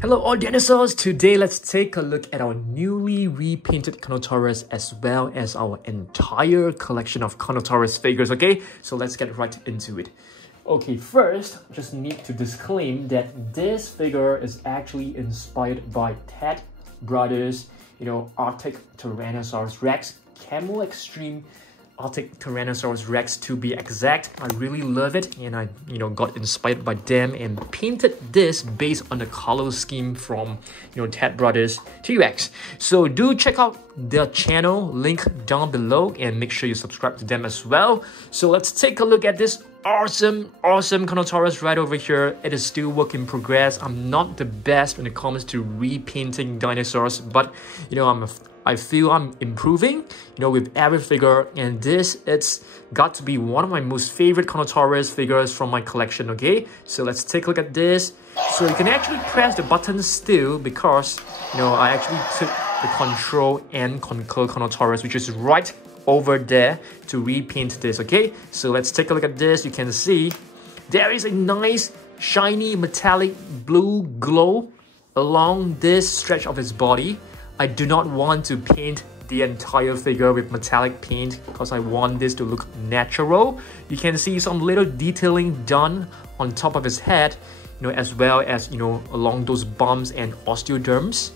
Hello all dinosaurs! Today let's take a look at our newly repainted Carnotaurus as well as our entire collection of Carnotaurus figures, okay? So let's get right into it. Okay, first, just need to disclaim that this figure is actually inspired by Ted Brothers, Arctic Tyrannosaurus Rex, Camo Extreme Arctic Tyrannosaurus Rex to be exact. I really love it and I got inspired by them and painted this based on the color scheme from Ted Brothers T-Rex. So do check out their channel, link down below, and make sure you subscribe to them as well. So let's take a look at this awesome Carnotaurus right over here. It is still work in progress. I'm not the best when it comes to repainting dinosaurs, but I feel I'm improving, with every figure, and it's got to be one of my most favorite Carnotaurus figures from my collection, okay? So let's take a look at this. So you can actually press the button still because, I actually took the Control and Conquer Carnotaurus, which is right over there, to repaint this, okay? So let's take a look at this. You can see there is a nice, shiny, metallic blue glow along this stretch of his body. I do not want to paint the entire figure with metallic paint because I want this to look natural. You can see some little detailing done on top of his head, as well as, along those bumps and osteoderms.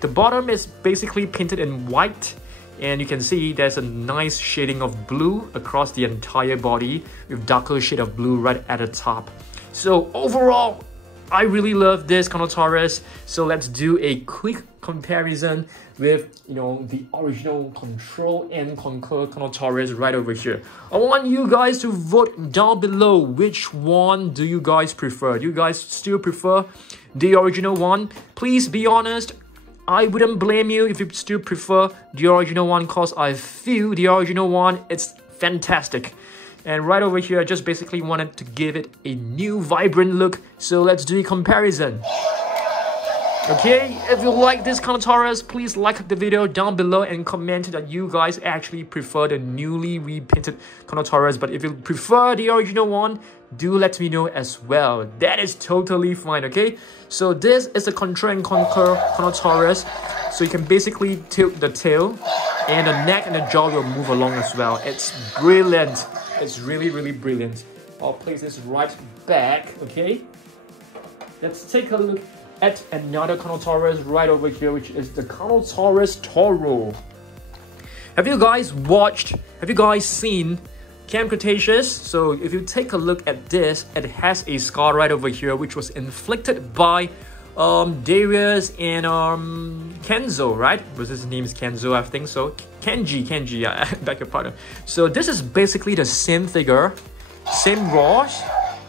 The bottom is basically painted in white, and you can see there's a nice shading of blue across the entire body with darker shade of blue right at the top. So overall, I really love this Carnotaurus. So let's do a quick comparison with the original Control and Conquer Carnotaurus right over here. I want you guys to vote down below. Which one do you guys prefer? Do you guys still prefer the original one? Please be honest. I wouldn't blame you if you still prefer the original one, because I feel the original one, it's fantastic. And right over here, I just basically wanted to give it a new vibrant look. So let's do a comparison. Okay, if you like this Carnotaurus, please like the video down below and comment that you guys actually prefer the newly repainted Carnotaurus. But if you prefer the original one, do let me know as well. That is totally fine, okay? So this is the Control and Conquer Carnotaurus. So you can basically tilt the tail, and the neck and the jaw will move along as well. It's brilliant. It's really brilliant. I'll place this right back, okay? Let's take a look at another Carnotaurus right over here, which is the Carnotaurus Toro. Have you guys seen Camp Cretaceous? So if you take a look at this, it has a scar right over here, which was inflicted by Darius and Kenzo, right? Was his name is Kenzo? I think so. Kenji, yeah, beg your pardon. So this is basically the same figure, same roars,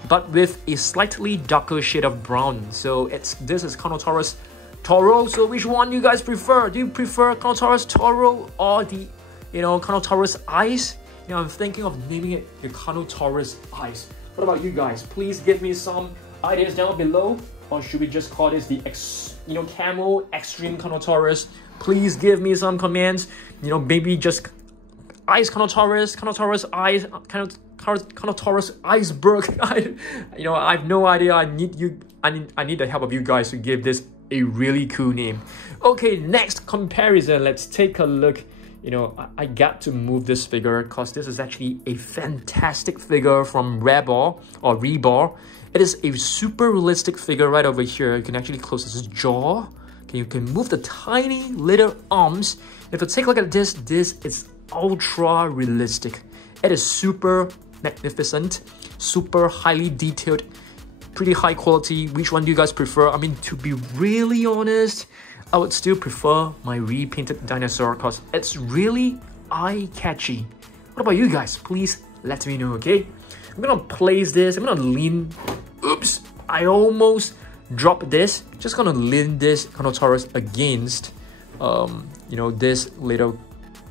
but with a slightly darker shade of brown. So this is Carnotaurus Toro. So which one do you guys prefer? Do you prefer Carnotaurus Toro or the Carnotaurus Eyes? I'm thinking of naming it the Carnotaurus Eyes. What about you guys? Please give me some ideas down below. Or should we just call this the Camo Extreme Carnotaurus? Please give me some comments. Maybe just Ice Carnotaurus Ice, Carnotaurus Iceberg. I have no idea. I need the help of you guys to give this a really cool name. Okay, next comparison. Let's take a look. I got to move this figure because this is actually a fantastic figure from Rebor. It is a super realistic figure right over here. You can actually close his jaw. Okay, you can move the tiny little arms. If you take a look at this is ultra realistic. It is super magnificent, super highly detailed, pretty high quality. Which one do you guys prefer? I mean, to be really honest, I would still prefer my repainted dinosaur because it's really eye-catchy. What about you guys? Please let me know, okay? I'm gonna place this. I'm gonna lean. Oops! I almost dropped this. Just gonna lean this Carnotaurus against, this little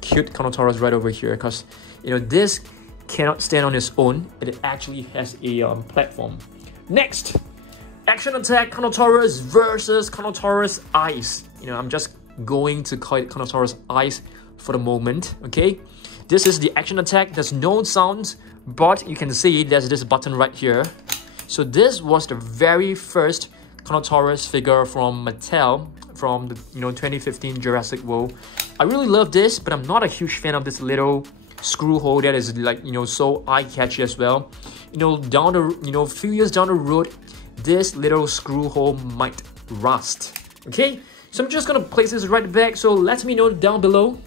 cute Carnotaurus right over here, because this cannot stand on its own. It actually has a platform. Next, Action Attack Carnotaurus versus Carnotaurus Eyes. I'm just going to call it Carnotaurus Eyes for the moment, okay? This is the Action Attack. There's no sounds, but you can see there's this button right here. So this was the very first Carnotaurus figure from Mattel from the 2015 Jurassic World. I really love this, but I'm not a huge fan of this little screw hole that is like so eye-catchy as well. Down the few years down the road, this little screw hole might rust. Okay, so I'm just gonna place this right back. So let me know down below,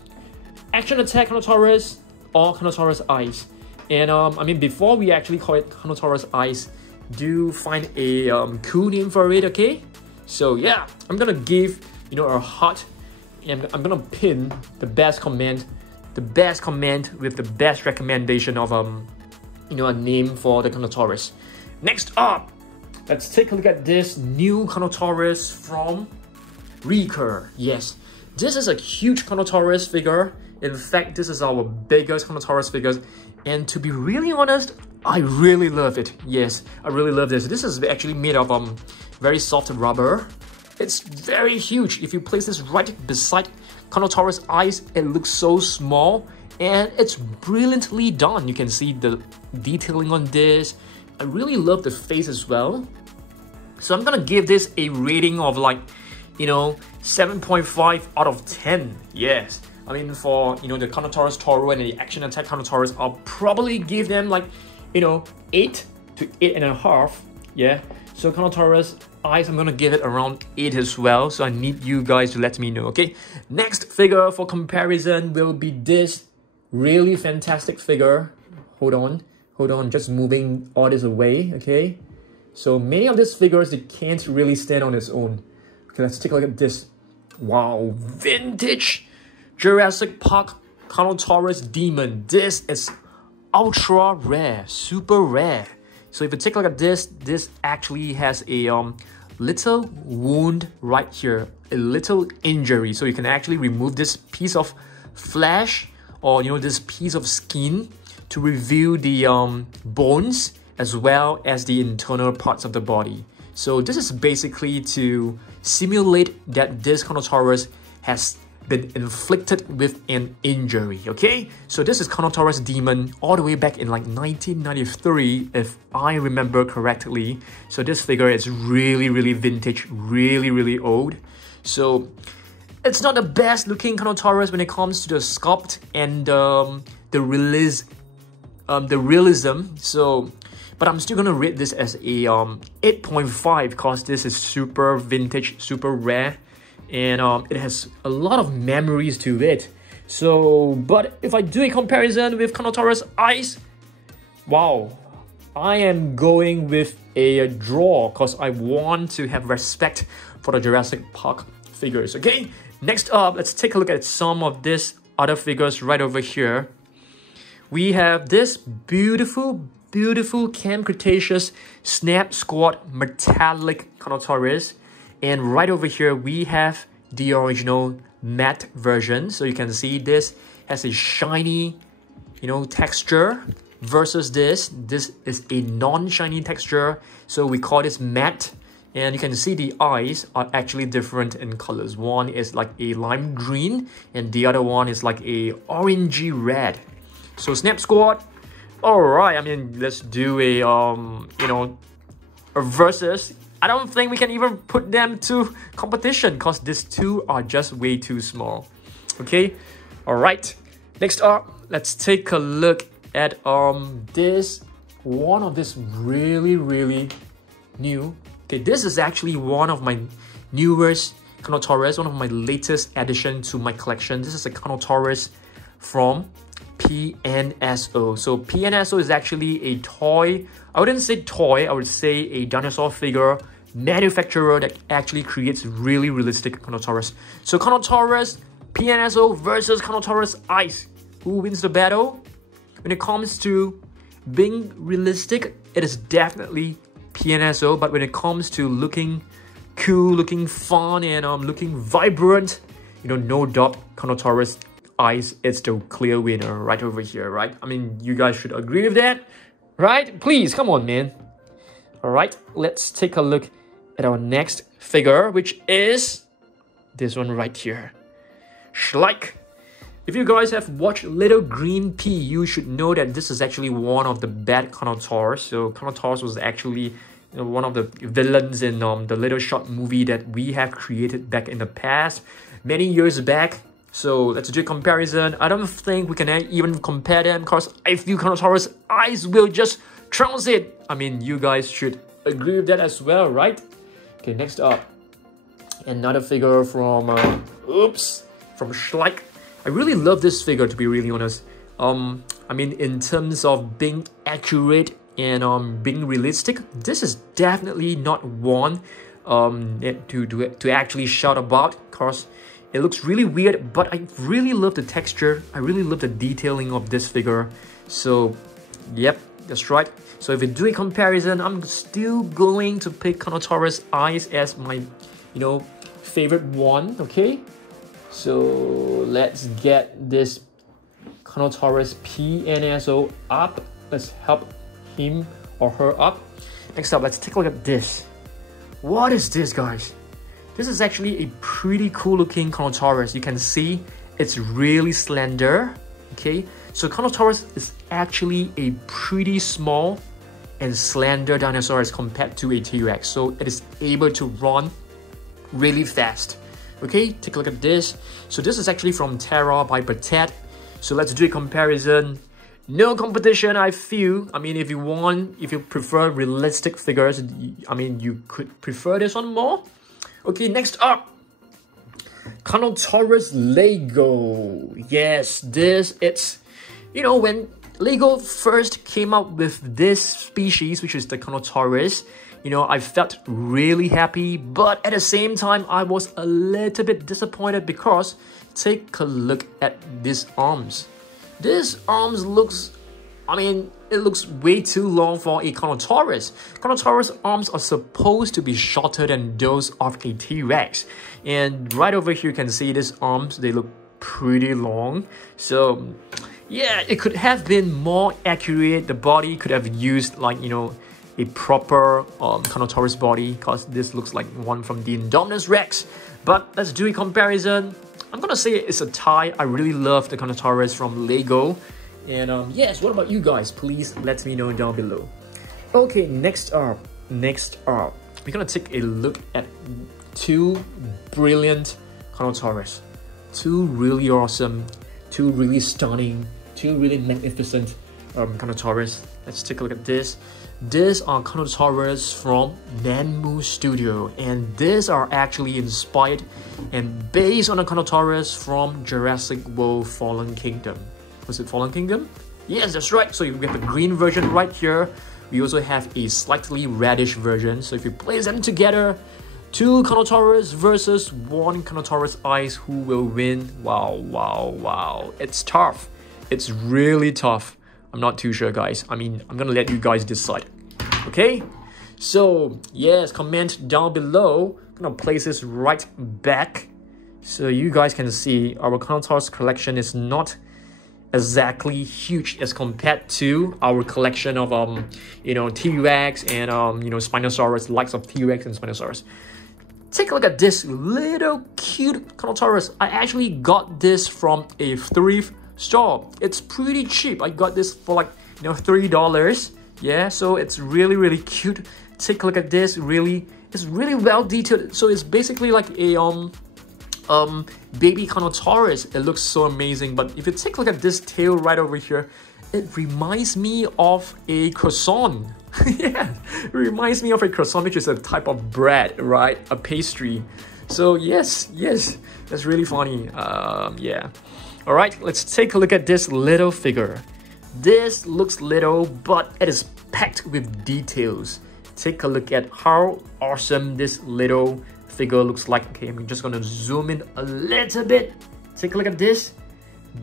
action attack Carnotaurus or Carnotaurus eyes. And I mean, before we actually call it Carnotaurus eyes, do find a cool name for it. Okay, so yeah, I'm gonna give a heart, and I'm gonna pin the best comment with the best recommendation of a name for the Carnotaurus. Next up, let's take a look at this new Carnotaurus from Rebor. Yes, this is a huge Carnotaurus figure. In fact, this is our biggest Carnotaurus figures, and to be really honest, I really love it. Yes, I really love this. This is actually made of very soft rubber. It's very huge. If you place this right beside Carnotaurus eyes, it looks so small, and it's brilliantly done. You can see the detailing on this. I really love the face as well. So I'm gonna give this a rating of like 7.5 out of 10. Yes, I mean, for the Carnotaurus Toro and the Action Attack Carnotaurus, I'll probably give them like 8 to 8.5. Yeah, so Carnotaurus eyes, I'm gonna give it around 8 as well. So I need you guys to let me know. Okay, next figure for comparison will be this really fantastic figure. Hold on, just moving all this away. Okay, so many of these figures, they can't really stand on its own. Okay, let's take a look at this. Wow, vintage Jurassic Park Carnotaurus Demon. This is ultra rare, super rare. So if you take a look at this, this actually has a little wound right here, a little injury. So you can actually remove this piece of flesh or this piece of skin to reveal the bones as well as the internal parts of the body. So this is basically to simulate that this Carnotaurus has been inflicted with an injury. Okay, so this is Carnotaurus Demon all the way back in like 1993, if I remember correctly. So this figure is really vintage, really old. So it's not the best looking Carnotaurus when it comes to the sculpt and the realism. So but I'm still gonna rate this as a 8.5 because this is super vintage, super rare, and it has a lot of memories to it. So, but if I do a comparison with Carnotaurus eyes, wow, I am going with a draw because I want to have respect for the Jurassic Park figures. Okay, next up, let's take a look at some of these other figures right over here. We have this beautiful Camp Cretaceous Snap Squad metallic Carnotaurus, and right over here we have the original matte version. So you can see this has a shiny texture versus this is a non-shiny texture, so we call this matte. And you can see the eyes are actually different in colors. One is like a lime green and the other one is like a orangey red. So Snap Squad, all right, I mean, let's do a a versus. I don't think we can even put them to competition because these two are just way too small. Okay, all right, next up, let's take a look at this one of this really new. Okay, this is actually one of my newest Carnotaurus, one of my latest addition to my collection. This is a Carnotaurus from PNSO. So PNSO is actually a toy, I wouldn't say toy, I would say a dinosaur figure manufacturer that actually creates really realistic Carnotaurus. So Carnotaurus PNSO versus Carnotaurus Ice. Who wins the battle? When it comes to being realistic, it is definitely PNSO, but when it comes to looking cool, looking fun, and looking vibrant, no doubt Carnotaurus Ice is the clear winner right over here, right? I mean, you guys should agree with that, right? Please, come on, man. All right, let's take a look at our next figure, which is this one right here, Schleich. If you guys have watched Little Green Pea, you should know that this is actually one of the bad Carnotaurus. So Carnotaurus was actually one of the villains in the little short movie that we have created back in the past, many years back. So let's do a comparison. I don't think we can even compare them because I feel Carnotaurus eyes will just trounce it. I mean, you guys should agree with that as well, right? Okay, next up, another figure from from Schleich. I really love this figure, to be really honest. I mean, in terms of being accurate and being realistic, this is definitely not one to actually shout about, because it looks really weird, but I really love the texture. I really love the detailing of this figure. So, yep, that's right. So if we do a comparison, I'm still going to pick Carnotaurus eyes as my, favorite one, okay? So let's get this Carnotaurus PNSO up. Let's help him or her up. Next up, let's take a look at this. What is this, guys? This is actually a pretty cool looking Carnotaurus. You can see it's really slender, okay? So Carnotaurus is actually a pretty small and slender dinosaur as compared to a T-Rex. So it is able to run really fast. Okay, take a look at this. So this is actually from Terra by Batet. So let's do a comparison. No competition, I feel. I mean, if you prefer realistic figures, I mean, you could prefer this one more. Okay, next up, Carnotaurus Lego. Yes, it's, when Lego first came out with this species, which is the Carnotaurus, I felt really happy, but at the same time, I was a little bit disappointed because take a look at these arms. This arms looks, it looks way too long for a Carnotaurus. Carnotaurus arms are supposed to be shorter than those of a T-Rex. And right over here, you can see these arms, they look pretty long. So, yeah, it could have been more accurate. The body could have used a proper Carnotaurus body, because this looks like one from the Indominus Rex. But let's do a comparison. I'm gonna say it's a tie. I really love the Carnotaurus from Lego. And yes, what about you guys? Please let me know down below. Okay, next up, we're gonna take a look at two brilliant Carnotaurus. Two really awesome, two really stunning, two really magnificent Carnotaurus. Let's take a look at this. These are Carnotaurus from Nanmu Studio, and these are actually inspired and based on the Carnotaurus from Jurassic World Fallen Kingdom. Was it Fallen Kingdom? Yes, that's right. So we have the green version right here. We also have a slightly reddish version. So if you place them together, two Carnotaurus versus one Carnotaurus eyes, who will win? Wow, wow, wow. It's tough. It's really tough. I'm not too sure, guys. I mean, I'm gonna let you guys decide. Okay? So, yes, comment down below. I'm gonna place this right back so you guys can see our Carnotaurus collection is not exactly huge as compared to our collection of T-Rex and Spinosaurus, likes of T-Rex and Spinosaurus. Take a look at this little cute Carnotaurus. I actually got this from a thrift store. It's pretty cheap. I got this for like $3. Yeah, so it's really cute. Take a look at this. It's really well detailed. So it's basically like a baby Carnotaurus. It looks so amazing. But if you take a look at this tail right over here, it reminds me of a croissant. Yeah, it reminds me of a croissant, which is a type of bread, right? A pastry. So yes, that's really funny. Yeah. All right, let's take a look at this little figure. This looks little, but it is packed with details. Take a look at how awesome this little figure looks like. Okay, I'm just gonna zoom in a little bit. Take a look at this.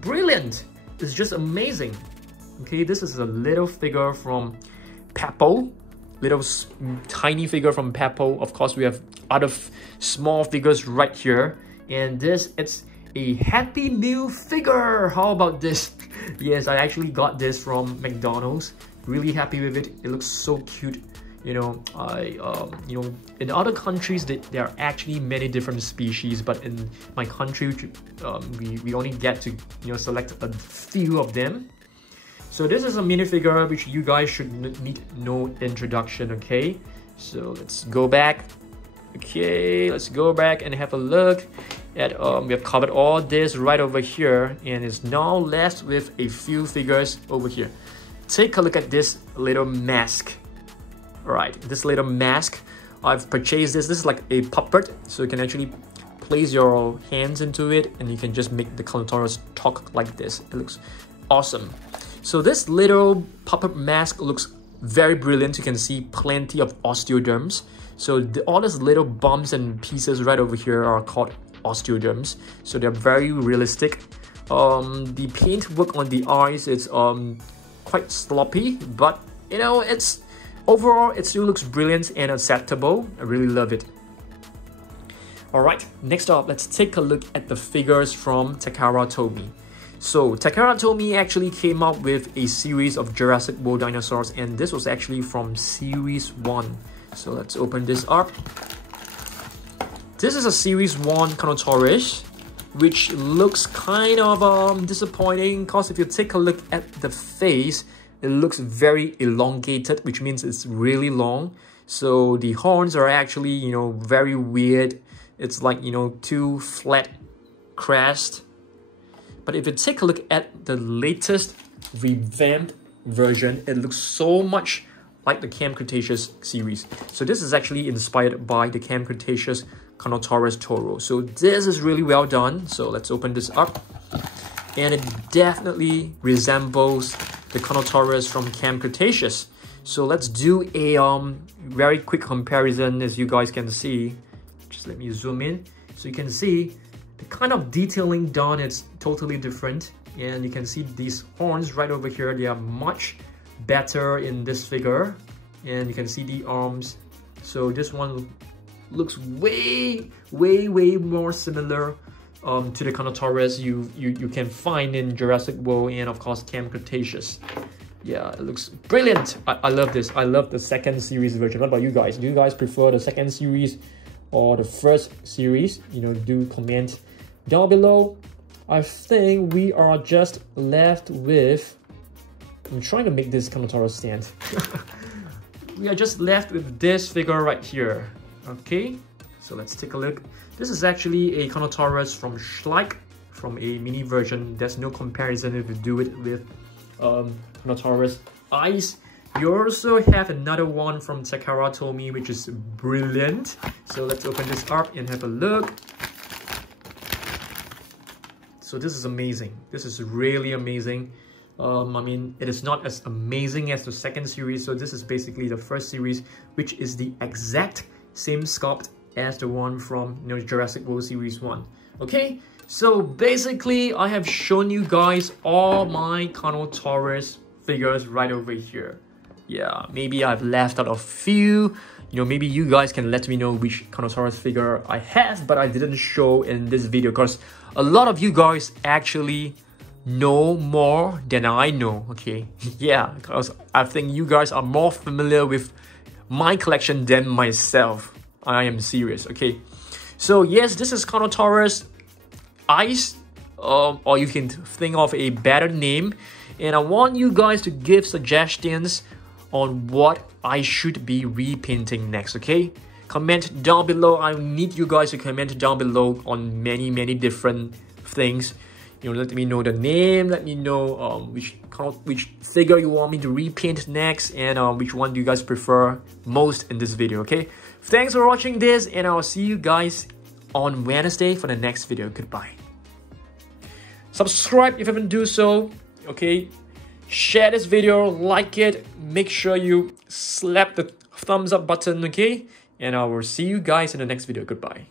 Brilliant. It's just amazing. Okay, this is a little figure from Peppo. Little tiny figure from Peppo. Of course, we have other small figures right here. And it's a Happy Meal figure. How about this? Yes, I actually got this from McDonald's. Really happy with it. It looks so cute. In other countries, there are actually many different species, but in my country, we only get to select a few of them. So this is a minifigure which you guys should need no introduction, okay? So let's go back. Okay, let's go back and have a look at we have covered all this right over here, and it's now left with a few figures over here. Take a look at this little mask. All right, this little mask, I've purchased this. This is like a puppet, so you can actually place your hands into it and you can just make the Carnotaurus talk like this. It looks awesome. So this little puppet mask looks very brilliant. You can see plenty of osteoderms. So all these little bumps and pieces right over here are called osteoderms. So they're very realistic. The paint work on the eyes is quite sloppy, but you know, it's overall it still looks brilliant and acceptable. I really love it. Alright, next up, let's take a look at the figures from Takara Tomy. So Takara Tomy actually came up with a series of Jurassic World dinosaurs, and this was actually from series 1. So let's open this up. This is a series 1 Carnotaurus, which looks kind of disappointing, because if you take a look at the face, it looks very elongated, which means it's really long. So the horns are actually, you know, very weird. It's like, you know, two flat crest. But if you take a look at the latest revamped version, it looks so much like the Camp Cretaceous series. So this is actually inspired by the Camp Cretaceous Carnotaurus Toro. So this is really well done. So let's open this up. And it definitely resembles the Carnotaurus from Camp Cretaceous. So let's do a very quick comparison, as you guys can see. Just let me zoom in. So you can see the kind of detailing done is totally different. And you can see these horns right over here. They are much better in this figure. And you can see the arms. So this one looks way more similar to the Carnotaurus you can find in Jurassic World and of course Camp Cretaceous. Yeah, it looks brilliant. I love this. I love the second series version. What about you guys? Do you guys prefer the second series or the first series? You know, do comment down below. I think we are just left with, I'm trying to make this Carnotaurus stand. We are just left with this figure right here. Okay, so let's take a look. This is actually a Carnotaurus from Schleich, from a mini version. There's no comparison if you do it with Carnotaurus eyes. You also have another one from Takara Tomy, which is brilliant. So let's open this up and have a look. So this is amazing. This is really amazing. I mean, it is not as amazing as the second series. So this is basically the first series, which is the exact same sculpt as the one from, you know, Jurassic World Series 1. Okay, so basically I have shown you guys all my Carnotaurus figures right over here. Yeah, maybe I've left out a few. You know, maybe you guys can let me know which Carnotaurus figure I have, but I didn't show in this video because a lot of you guys actually know more than I know, okay? Yeah, because I think you guys are more familiar with my collection than myself. I am serious, okay? So yes, this is Carnotaurus Ice, or you can think of a better name. And I want you guys to give suggestions on what I should be repainting next, okay? Comment down below. I need you guys to comment down below on many different things. You know, let me know the name, let me know which figure you want me to repaint next, and which one do you guys prefer most in this video, okay? Thanks for watching this, and I'll see you guys on Wednesday for the next video. Goodbye. Subscribe if you haven't do so, okay? Share this video, like it, make sure you slap the thumbs up button, okay? And I will see you guys in the next video. Goodbye.